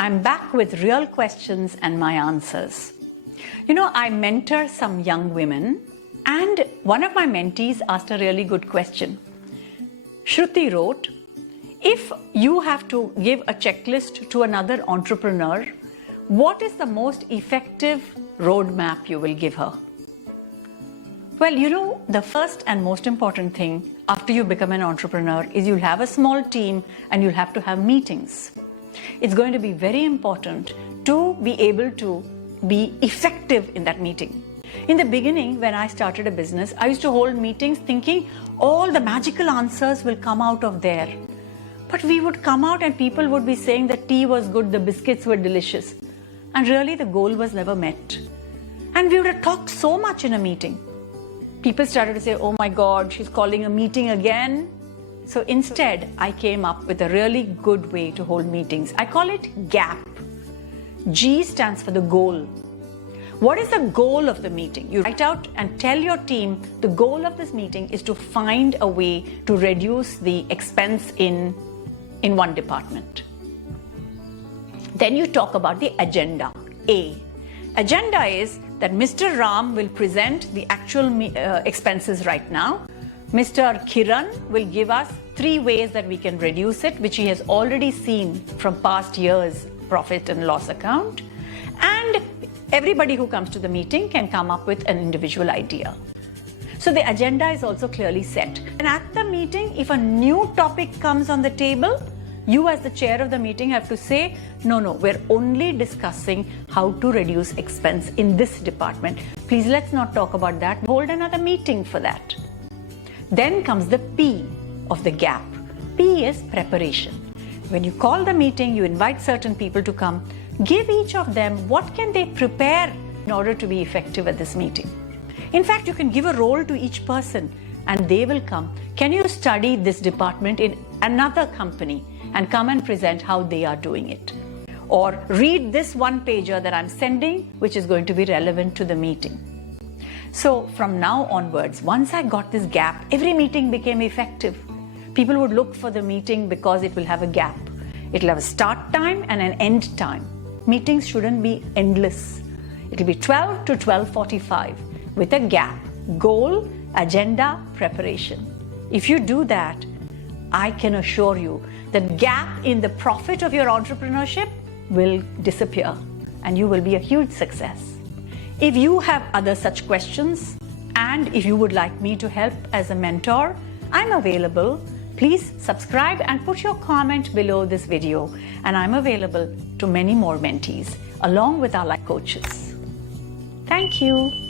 I'm back with real questions and my answers. You know, I mentor some young women, and one of my mentees asked a really good question. Shruti wrote, if you have to give a checklist to another entrepreneur, what is the most effective roadmap you will give her? Well, you know, the first and most important thing after you become an entrepreneur is you'll have a small team and you'll have to have meetings. It's going to be very important to be able to be effective in that meeting. In the beginning, when I started a business, I used to hold meetings thinking all the magical answers will come out of there. But we would come out and people would be saying the tea was good, the biscuits were delicious. And really the goal was never met. And we would have talked so much in a meeting. People started to say, oh my God, she's calling a meeting again. So instead, I came up with a really good way to hold meetings. I call it GAP. G stands for the goal. What is the goal of the meeting? You write out and tell your team the goal of this meeting is to find a way to reduce the expense in one department. Then you talk about the agenda. A. Agenda is that Mr. Ram will present the actual expenses right now. Mr. Kiran will give us 3 ways that we can reduce it, which he has already seen from past years' profit and loss account. And everybody who comes to the meeting can come up with an individual idea. So the agenda is also clearly set. And at the meeting, if a new topic comes on the table, you as the chair of the meeting have to say, no, we're only discussing how to reduce expense in this department. Please, let's not talk about that. Hold another meeting for that. Then comes the P of the GAP. P is preparation. When you call the meeting, you invite certain people to come. Give each of them what can they prepare in order to be effective at this meeting. In fact, you can give a role to each person and they will come. Can you study this department in another company and come and present how they are doing it? Or read this one-pager that I'm sending, which is going to be relevant to the meeting. So from now onwards, once I got this gap, every meeting became effective. People would look for the meeting because it will have a gap. It will have a start time and an end time. Meetings shouldn't be endless. It will be 12 to 12:45 with a gap, goal, agenda, preparation. If you do that, I can assure you that gap in the profit of your entrepreneurship will disappear and you will be a huge success. If you have other such questions and if you would like me to help as a mentor, I'm available. Please subscribe and put your comment below this video, and I'm available to many more mentees along with our life coaches. Thank you.